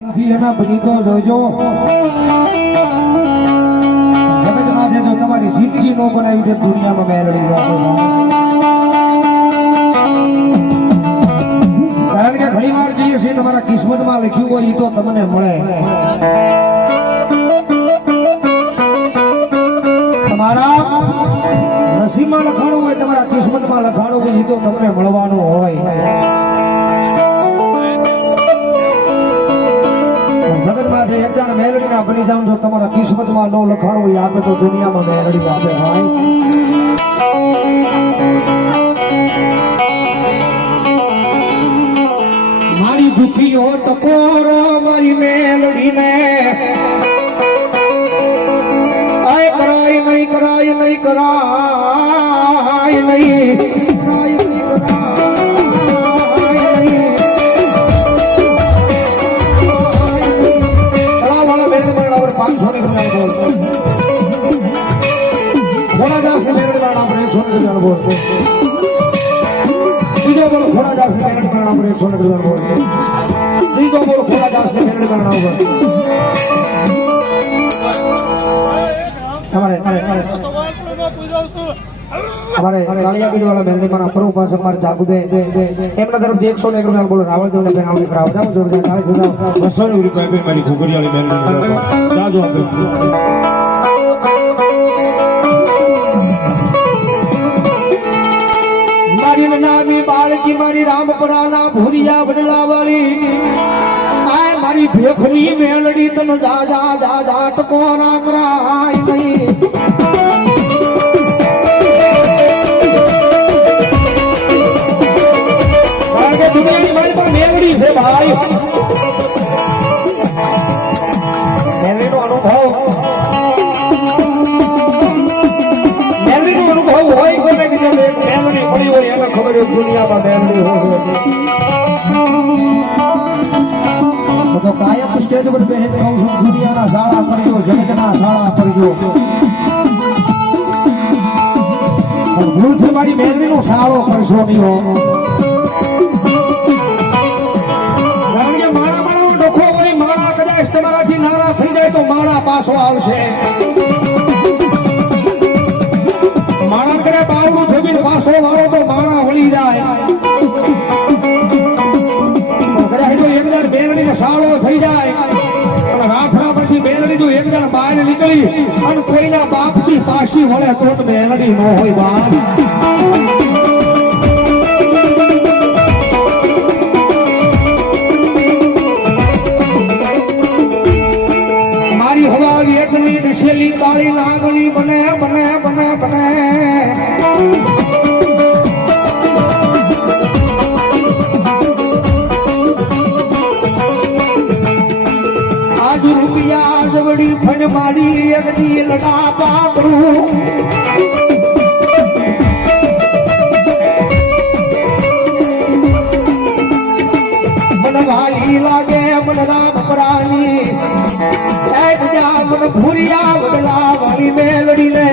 એના બનીતો જોજો જગતમાં જો તમારી જિંદગી નો બનાવી દે દુનિયામાં મેળવી કારણ કે ઘણી વાર કહીએ છીએ તમારા કિસ્મતમાં લખ્યું હોય એ તો તમને મળે તમારા નસીબમાં લખાણું હોય તમારા કિસ્મતમાં લખાણું હોય એ તો તમને મળવાનું હોય જગતમાં એક જણ મેલડી ના બની જાવ જો તમારા કિસ્મતમાં નો લખાણું હોય આપે તો દુનિયામાં મેલડી આપે ભાઈ મારી દુખીઓ ટકોરો મારી મેલડી ને આય કરાય નહીં કરાય નહીં કરાય નહીં બીજો બોલો ખોડા દાસ ને મેલડી કરણા ઉપર 100 બોલ ત્રીજો બોલો ખોડા દાસ ને મેલડી કરણા ઉપર हमारे कालिया बीज वाला मेलडी मारा प्रभु पास हमारे जागू दे एमना तरफ 100 ने बोलो रावण देव ने बेनावली कराव जाओ जोड़ दे काले जोड़ा 200 रुपया पे मेरी घुगरी वाली मेलडी जा जो आपे मारी नामी बाल की मारी रामपुराना भूरिया बदला वाली आए मारी भेखरी मेलडी तन जा जा जा जा टकोरा कराई नहीं दुनिया की मारी पर मेलडी से भाई मेलडी नो अनुभव होय कोने की जब एक मेलडी पड़ी हो एना खबर है दुनिया में मेलडी हो तो कायम स्टेज पर बेहद कहूं છું દુનિયાના શાળા પડ્યો જગતના શાળા પડ્યો ભૂલથી મારી મેલડીનો શાળો કરશો નહીં હો કારણ કે માણા માણાનો ડોખો હોય માણા કદાચ તમારાથી નારા થઈ જાય તો માણા પાછો આવશે માણા કરે બાવડું જમીન પાછો વાળો તો માણા વળી જાય મેલડીનો શાળો થઈ જાય અને રાફડા પરથી મેલડી જો એક જણ બહાર નીકળી અને કોઈના બાપથી પાછી વળે તો મેલડી ન હોય બાપ મારી હવાલી એકની દિશેલી કાળી નાગણી બને બને બને બને जबड़ी फन मारी अगली लड़ा बाबरू मन भाली लागे मन राम प्राणी एक जा मन भूरिया बदला वाली मेलड़ी ने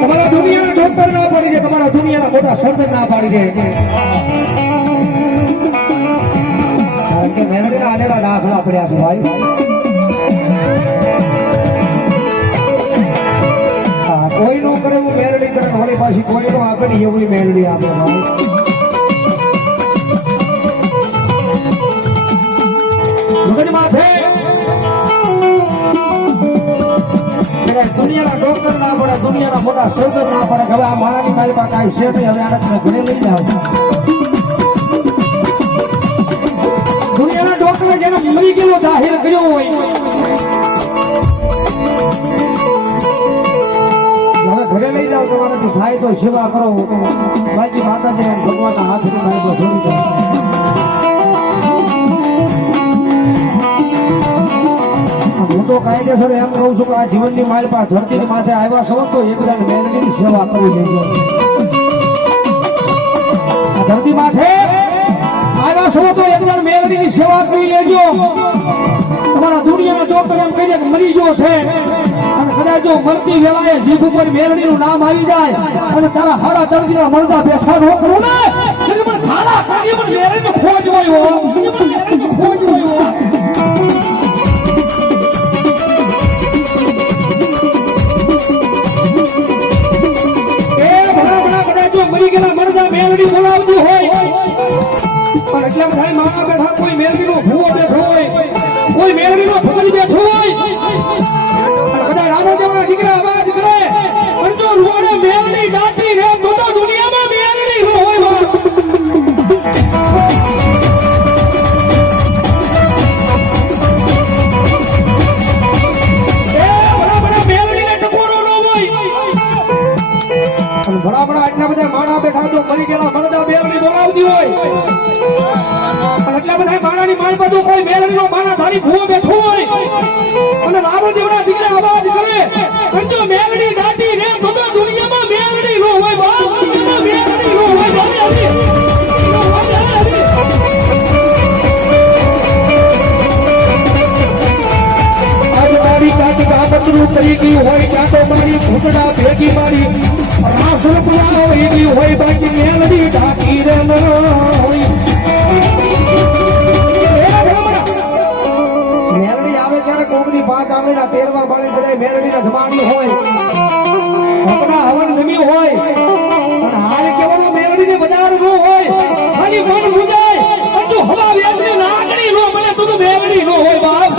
तुम्हारा दुनिया डॉक्टर ना पड़ी जाए तुम्हारा दुनिया मोटा सर्जन ना पड़ी जाए मेलडी आने का दाखला पड़ा है भाई कोई नो करे वो मेलडी करे वाले पासी कोई नो आपे नहीं ये वाली मेलडी आपे भाई मुझे माथे मेरा दुनिया का डॉक्टर ना पड़ा दुनिया का मोटा सर्जन ना पड़ा कभी आ मारा की मारी बात आई शेर नहीं हमें आनंद में घुने नहीं जाओ मरी गयो जाहिर कयो होय હવે ઘરે લઈ જાવ તમારાથી થાય તો સેવા કરો બાકી માતાજી અને ભગવાનના હાથથી થાય તો છોડી દો હું તો કાયદેસર એમ કહું છું કે આ જીવનની મારી પાસે ધરતીની માથે આવ્યા છો તો એકદમ મેલડીની સેવા કરી લેજો આ ધરતી માથે આવ્યા છો તો એકદમ મેલડીની સેવા કરી લેજો તમારા દુનિયાના ડોક્ટર એમ કહી દે કે મરી ગયો છે અને કદાચ જો મરતી વેળાએ જીભ ઉપર મેલડીનું નામ આવી જાય અને તારા હારા દર્દીના મળદા બેઠા ન કરું ને હોય હો ખોજ હોય હો મરી ગયેલા મરદા મેલડી બોલાવતી હોય પણ એટલે ભાઈ માણા બેઠા કોઈ મેલડીનો ભૂવો બેઠો હોય કોઈ મેલડીનો ભગત બેઠો હોય અને કદાચ રામદેવના દીકરા અવાજ કરે પણ જો રૂવાડે મેલડી દાટી રે તો દુનિયામાં મેલડી નો હોય બરાબર એટલા બધા માણા બેઠા તો મરી ગયેલા મરદા મેલડી બોલાવતી હોય પણ એટલા બધા માણાની માય બધું કોઈ મેલડીનો માણા ધારી ભૂવો બેઠો હોય અને રામદેવના દીકરા અવાજ કરે પણ જો મેલડી દાટી રે તો દુનિયામાં મેલડી નો હોય બાપ દુનિયામાં મેલડી નો હોય આજ મારી કાકી કાપતરું કરી ગઈ હોય ત્યાં તો મારી ઘૂંટડા ભેગી મારી રાસલ પુલાવો એવી હોય બાકી મેલડી ઢાકી રે મેલડી આવે ક્યારે કોકની 5 આંગળીના ટેરવા બાળી કરે મેલડીના જમાડી હોય આપણા હવન જમી હોય પણ હાલ કેવાનો મેલડીને બજાર નો હોય ખાલી મન મુજાય પણ તું હવા વેચને નાગણી નો મને તું મેલડી નો હોય બાપ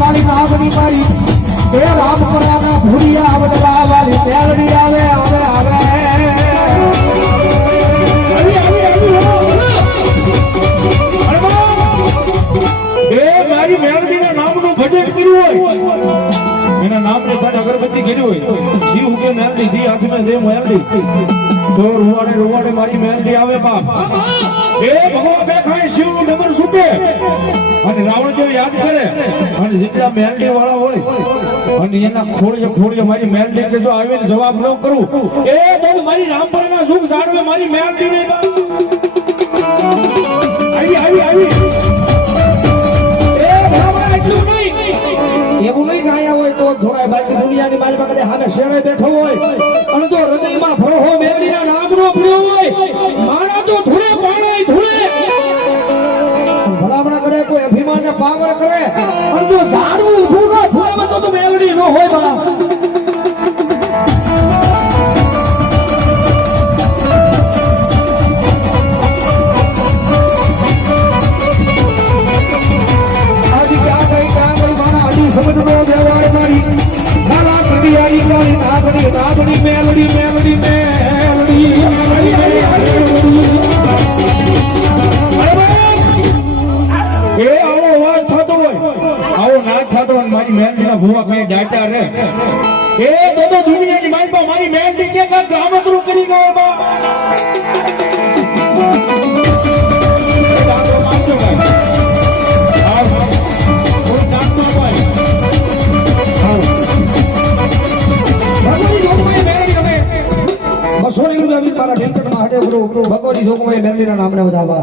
મારી નાગણી મારી એ રામ પરાના ભૂરિયા આવડવા વાળી મેલડી આવે આવે આવે એ મારી મેલડીના નામનું ભજન કર્યું હોય એના નામને પર અગરબત્તી કર્યું હોય જીવ કે મેલડી દી હાથમાં જે મેલડી તો રૂવાડે મારી મેલડી આવે બાપ એ ભગવાન બેખાય શિવનું ડમર છૂટે અને રાવણ જો યાદ કરે અને જેટલા મેલડી વાળા હોય અને એના ખોળીએ મારી મેલડી કે જો આવીને જવાબ ન કરું એ બહુ મારી રામપરાના સુખ જાણવે મારી મેલડી નહીં આવી એ ભગવાન એટલું નહીં એવું નહીં ગાયા હોય તો થોડા બાકી દુનિયાની મારી પાસે હામે શેરે બેઠો હોય અને જો હૃદયમાં ભરોહો મેલડીના નામનો પડ્યો હોય મારા તો ધૂળે પાણી ધૂળે ભલામણા કરે કોઈ અભિમાન ને પાવર કરે અને જો ઝાડવું ઊભું ન ફૂલાવે તો મેલડી ન હોય બા આજ ક્યાં ગઈ મારા હજી સમજનો દેવાય મારી ખાલા કડી આવી મારી નાગણી મેલડી એ આવો અવાજ થતો હોય આવો ના થતો હોય મારી મેલડીના ભૂવા કઈ ડાટા રે એ તો દુનિયાની મારી મારી મેલડી કે ગામતરું કરી ગયો બા ભગવતી જોગમાઈ મેલડીના નામને વધારવા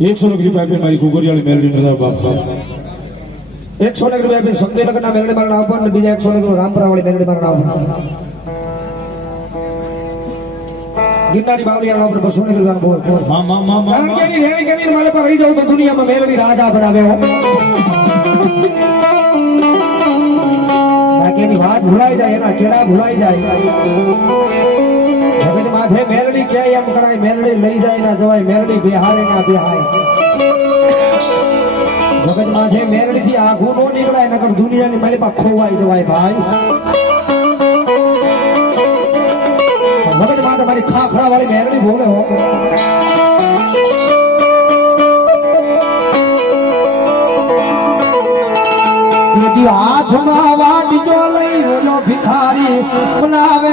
100 રૂપિયા આપી મારી ઘુઘરિયાળી મેલડી નજર બાપ 100 રૂપિયા આપી સમદેનગરના મેલડી મારા નામ પર બીજા 100 રૂપિયા રામપરાવાળી મેલડી મારા નામ ગિરનારી બાવળિયા નામ પર 200 રૂપિયા બોલ માં કેની મારે પર રહી જાવ તો દુનિયામાં મેલડી રાજા બનાવે બાકીની વાત ભૂલાઈ જાય એના કેડા ભૂલાઈ જાય જગત માથે મેલડી કે એમ કરાય મેલડી લઈ જાય ના જવાય મેલડી બિહારે ના બિહાય જગત માથે મેલડી થી આઘું નો નીકળાય નકર દુનિયાની માલી પા ખોવાઈ જવાય ભાઈ જગત માથે મારી ખાખરા વાળી મેલડી બોલે હો હાથમાં વાડીજો લઈ ઓલો ભિખારી બનાવે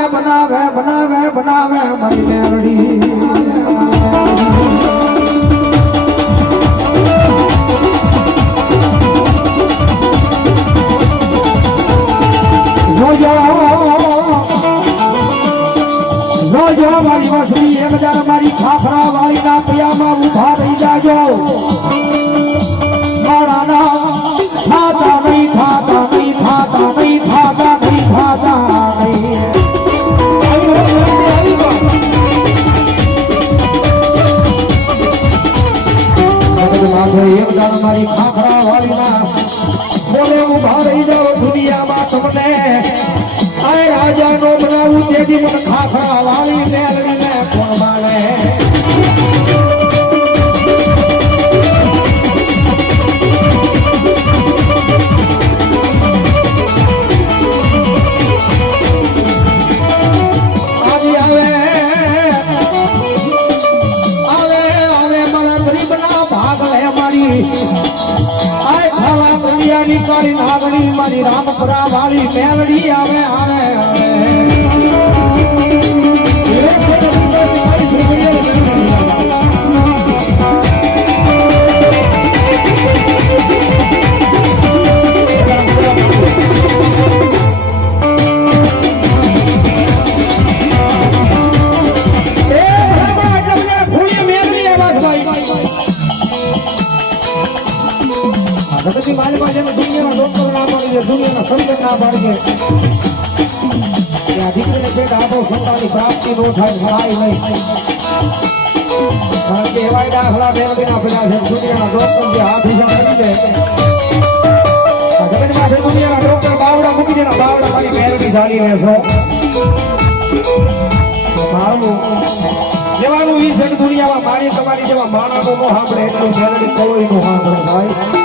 મારી મેલડી જોજો મારી વસુલી 1000 મારી ખાખરા વાળી ના પિયામાં ઉભા રહી જાજો તો એક દાન મારી ખાખરા વાળીના બોલે ઉભા રહી જાઓ દુનિયામાં તમને આ રાજાનો બનાવું તેથી મને ખાખરા વાળી મેલડીને કોણ માને કાળી નાગણી મારી રામપુરા વાળી મેલડી આવે આવે जगती माल पाजे में दुनिया में डॉक्टर ना पड़ी है दुनिया में संत ना पड़ी है या दीकरे ने पेट आपो संतानी प्राप्ति नो થાય થાય નહીં કારણ કે એવા દાખલા બેન બિના પેલા છે દુનિયાના ડોક્ટર જે હાથ હિસાબ કરી દે જગત માં દુનિયાના ડોક્ટર બાવડા મૂકી દેના બાવડા ખાલી મેલડી ઝાલી લેશો મારું લેવાનું ઈ છે દુનિયામાં મારી તમારી જેવા માણસો નો સાંભળે એટલું મેલડી કોઈ નો સાંભળે ભાઈ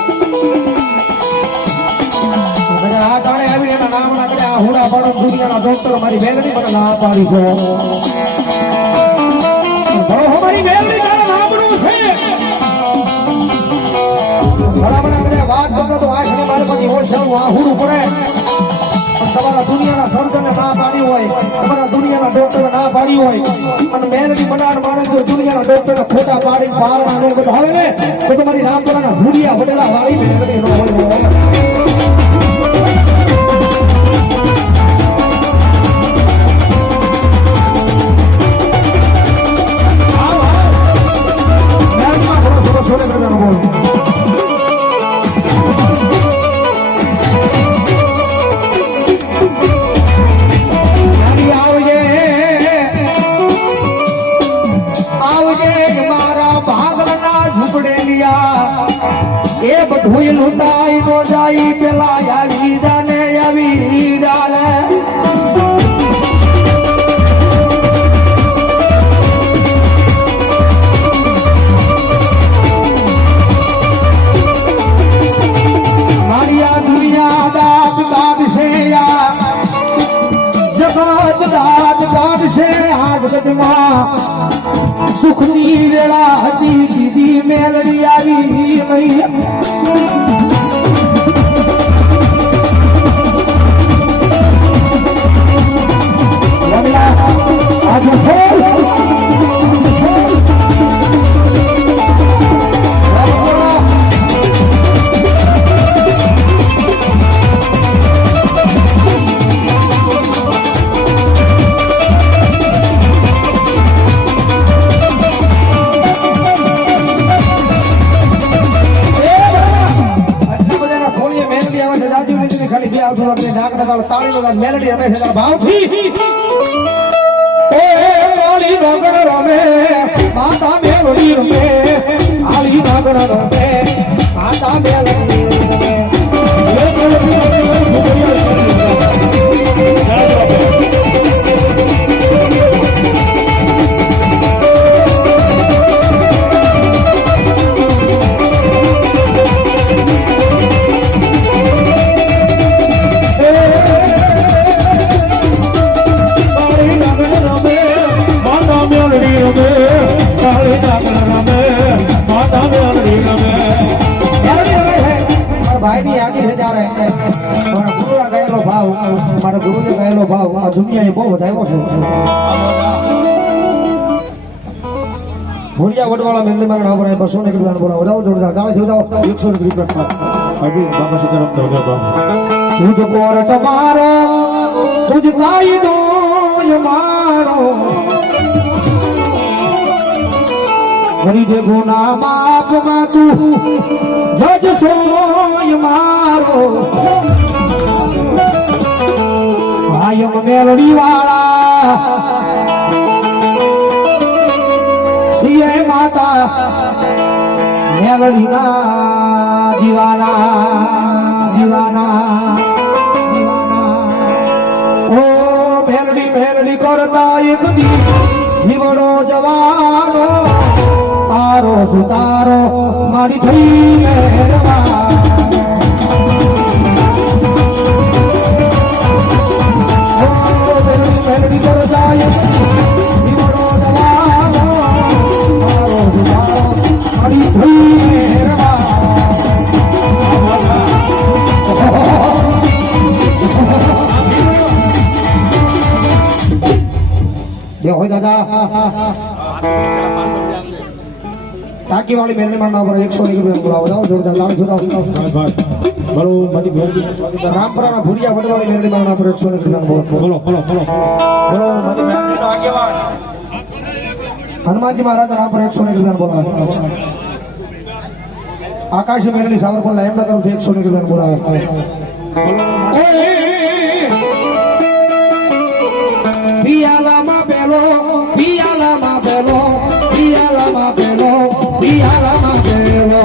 હુડા પાડો દુનિયાના ડોક્ટર મારી મેલડી મને ના પાડી છે મારી મેલડી તારા નામનું છે ભલામણા મને વાત કરતો તો આંખની બાળપણની ઓછાવું આ હુડું પડે તમારા દુનિયાના સર્જને ના પાડી હોય તમારા દુનિયાના ડોક્ટરે ના પાડી હોય અને મેલડી બનાડ માણસ દુનિયાના ડોક્ટરે ખોટા પાડી પારણા નો બધા હવે ને તો તમારી રામપુરાના ભૂડિયા વડેલા વાળી મેલડી નો હોય ભૂઈ લૂંટાઈ નો જાય પેલા આવી જાને આવી જાને મારિયા દુનિયા દાદ કાઢશે જગત દાદ કાઢશે આ જગતમાં સુખની વેળા હતી દીદી મેલડી આવી નહીં મેલડી રમે છે ભાવથી એ કાળી નાગણ રમે માતા મેલડી રમે કાળી નાગણ રમે માતા મેલડી રમે भाई भी आगे से जा रहे हैं और गुरु का गएलो भाव हमारा गुरु का गएलो भाव आ दुनिया में बहुत बतायो છે ભોળિયા વડવાળા મેંદે મારા નામ પર 200 રૂપિયા બોલાવો જાઓ જોરદાર ગાળે જો જાઓ 100 રૂપિયા અભી બાબા સીતારામ તો જાઓ તુજ કોરટ મારો તુજ કાયદો મારો કરી દે ગુના માફ માં તું જજ સોય મારો ભાઈમ મેલડી વાળા સીએ માતા મેલડીના દીવાના દીવાના ઓ મેલડી મેલડી કરતા એક દી જીવડો જવાનો તારો સુતારો મારી થઈ મહેરબાન ઓ મેલડી મેલડી કરતા એક જીવડો જવાનો તારો સુતારો મારી થઈ મહેરબાન જે હોય દાદા ટાંકી વાળી મેલની માં ના પર 100 રૂપિયા બોલાવો જાઓ જોરદાર લાવ જોડાવ મારો મારી મેરડી રામપરાના ભુરિયા વડવાળી મેલની માં ના પર 100 રૂપિયા બોલો બોલો બોલો બોલો બોલો મારી મેરડીનો આગેવાન હનુમાનજી મહારાજ રામ પર 100 રૂપિયા બોલાવે આકાશ મેલની સાવરકોટલા એમના તરફથી 100 રૂપિયા બોલાવે પિયાલામાં પેલો પિયાલામાં પેલો પિયાલામાં પેલો પિયાલામાં પેલો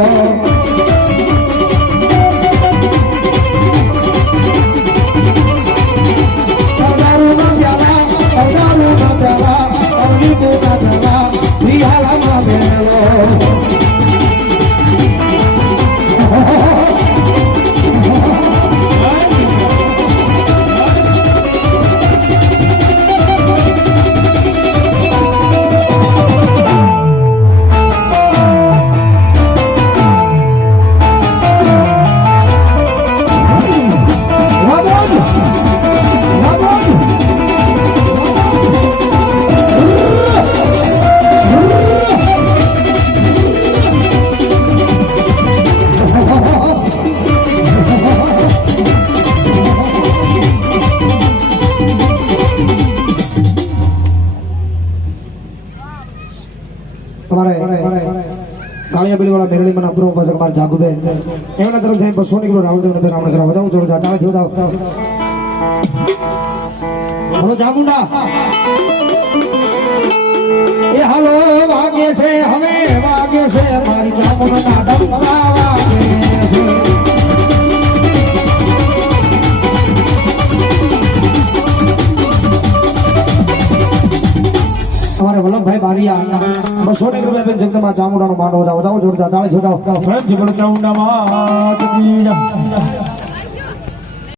અવતારુના પ્યાલા અવતારુના પ્યાલા અવલીપુના પ્યાલા પિયાલામાં પેલો કાળિયાબીલી વાળા મેરડી માં અપરો પાસે માર જાગુબેન એમના તરફ 200 કિલો રાવણ દેવને રાવણ કરાવ વધાવો જોરદાર તાળા જોરદાર બોલો જાગુંડા એ હાલો વાગે છે હવે વાગે છે મારી જાગુંડા ડંગલા વાગે છે हमारे वल्लभभाई बारिया 200 રૂપિયા જગદમાં ચામુંડાનો માંડવો વધાવો જોરદાર તાળી જોડાવો ચામુંડા માં